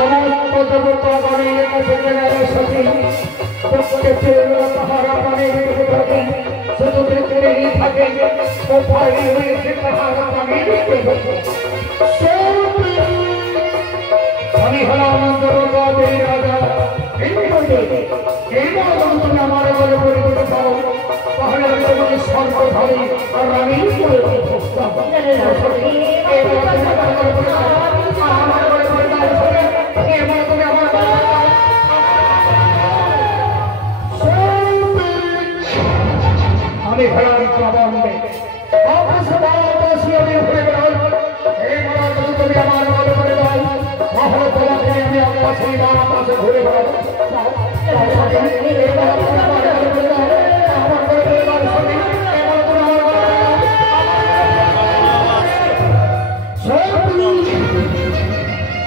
সমস্ত দেবতাগণের কাছে গেলে সতী প্রত্যেকের তাহারা প্রাণের দেবতাকে শুধু দেখতেই থাকে কোথায় রয়েছে তাহারা প্রাণের দেবতা আমি হলাম দেবতাদের রাজা এইবার তুমি আমার বলে পরিবর্তন পাও তাহলে আমি তোমাকে সর্বধারী আর আমি আমি হলাম প্রবন্ধে তুমি আমার বলে করে দাও তাহলে তোমাকে আমি আকাশে আকাশে ঘুরে বেড়াবো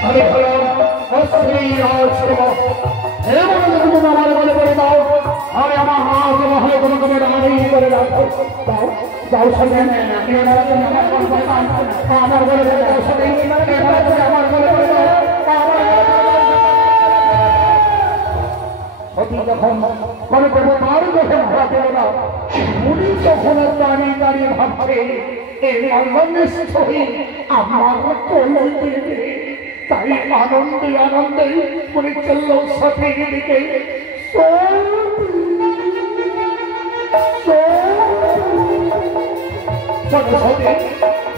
আমি হলাম অশ্রী আশ্রম এবার তুমি আমার বলে করে দাও আমি আমার রাজ মহলে তোমাকে রানী করে রাখবো দাও দাও সঙ্গে আমার বলে দাও সঙ্গে আমার বলে করে দাও সতী যখন মনে করবো তার যখন হাতে না উনি তখন দাঁড়িয়ে দাঁড়িয়ে ভাবছে এই নিশ্চয়ই আমার কোলে দেবে তাই আনন্দে আনন্দে মনে চলল সতীর দিকে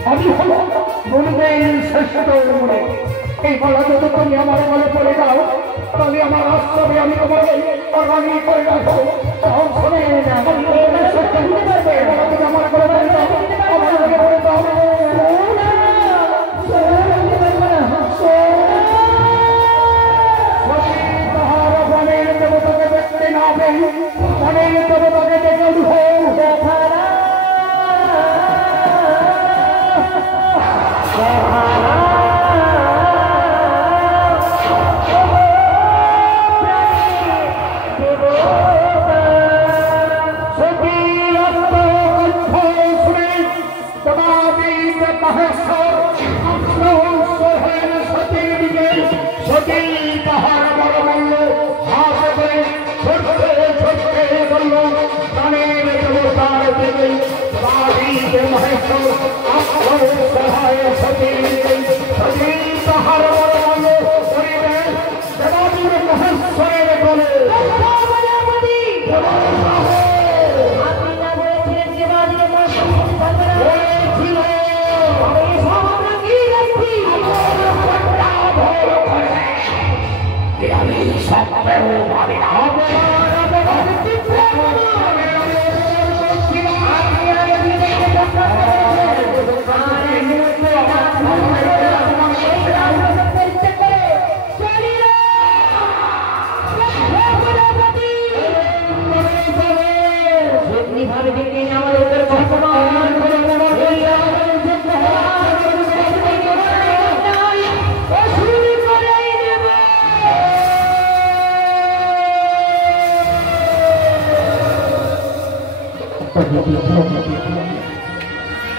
আমি হল মনবেন শ্রেষ্ঠ মনে এই বলা যদি তুমি আমার বলে পড়ে যাও তাহলে আমার আশ্রমে আমি তোমাকে রানী করে রাখবো তখন শোনে আমার বলে পড়ে যাও আমার বলে পড়ে যাও তাহারা বনের দেবতাকে দেখতে না পেয়ে বনের দেবতাকে দেখে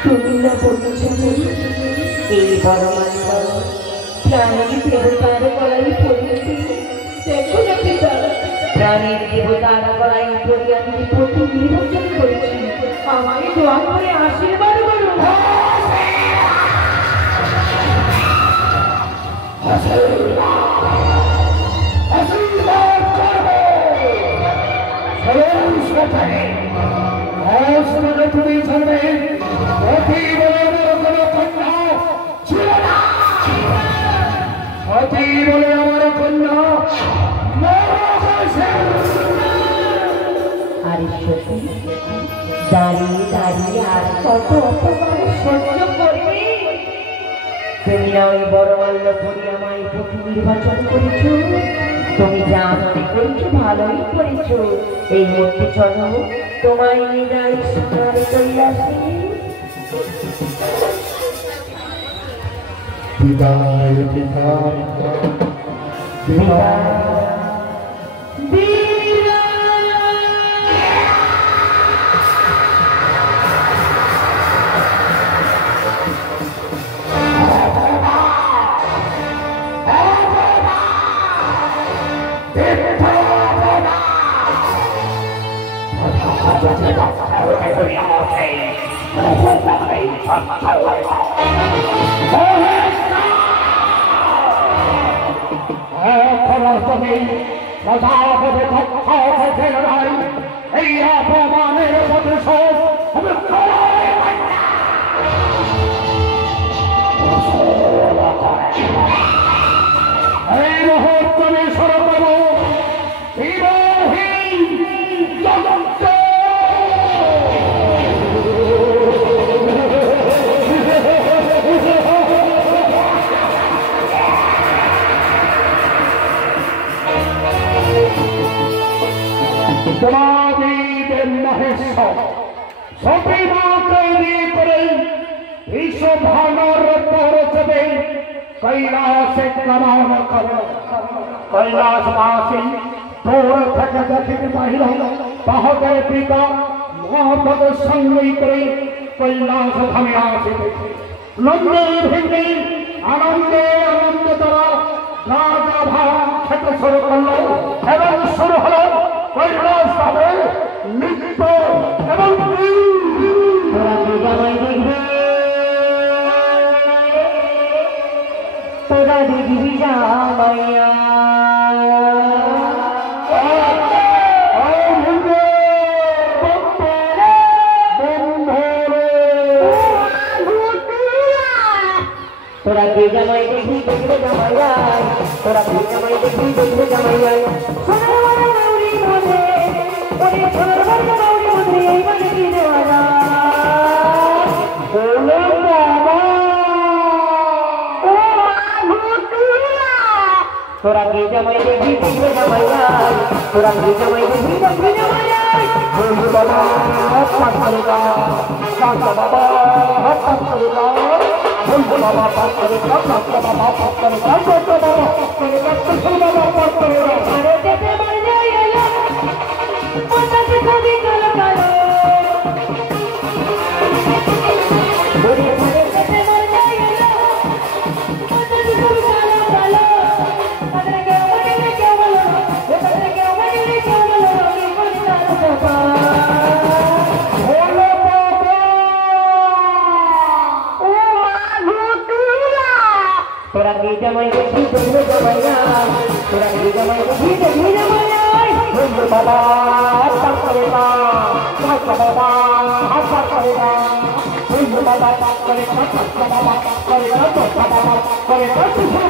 তুমি না বলছো এই বড় মানব প্রাণীর দেবতার গলায় পড়িয়েছি দেখো না পিতা প্রাণীর দেবতার গলায় পড়ে আমি প্রতি নির্বাচন করেছি আমায় দোয়া করে আশীর্বাদ করো তুমি জানবে অতি বলে আমার কন্যা ছিল না অতি বলে আমার কন্যা আরে সত্যি দাঁড়িয়ে দাঁড়িয়ে আর কত অপমান সহ্য করবে তুমি না ওই বড় মাল্য করে আমায় প্রতি নির্বাচন করেছো তুমি যা মনে করেছো ভালোই করেছো এই মধ্যে চলো তোমায় নিয়ে যাই সোনার কৈলাসে বিদায় বিদায় বিদায় এই অপমানের প্রতিশোধ আমি এই মুহূর্তে সরকার বিবাহীন জগৎ দেবাদিদেব মহেশ্বর সতীমাকে নিয়ে করে এইসব ভাঙার পরচবে কৈলাসে কামান করে কৈলাসবাসী তোর থেকে দেখিতে পাইল তাহাদের পিতা মহাপদের সঙ্গী করে কৈলাস ধামে আসিতে নন্দে ভিন্দি আনন্দে আনন্দ দ্বারা রাজা ভাব খেতে শুরু করল এবং শুরু হল কৈলাস ধামের নৃত্য এবং তোরা দেখবি জামাইয়া তোরা কে জামাই দেখবি দেখবে জামাইয়া তোরা কে জামাই দেখবি দেখবে জামাইয়া সোনার বাড়ি মাউরি মধ্যে ওরে সোনার বাড়ি মাউরি মধ্যে এই মানে কি দেওয়া যায় বলে বাবা তোরা কে জামাই দেখবি দেখবে জামাইয়া তোরা কে জামাই দেখবি দেখবে জামাইয়া বাবা হাত করেগা বাবা হাত করেগা বাবা হাত করেগা বাবা হাত করেগা বাবা হাত করেগা বাবা হাত করেগা আরে যেতে মরে যাই এলো ওটাকে কবি কালো কালো ওরে আরে যেতে মরে যাই এলো ওটাকে কবি কালো কালো তাদের কেউ বলে কেউ বলো তাদের কেউ বলে কেউ বলো কি করে কালো বাবা বলে বাবা ও ভূতুলা তোরা কে জামাই দেখবি দেখবে জামাইয়া তোরা কে জামাই দেখবি দেখবে জামাইয়া বাবা হাত করেগা বাবা হাত করেগা বাবা হাত করেগা বাবা হাত করেগা বাবা হাত করেগা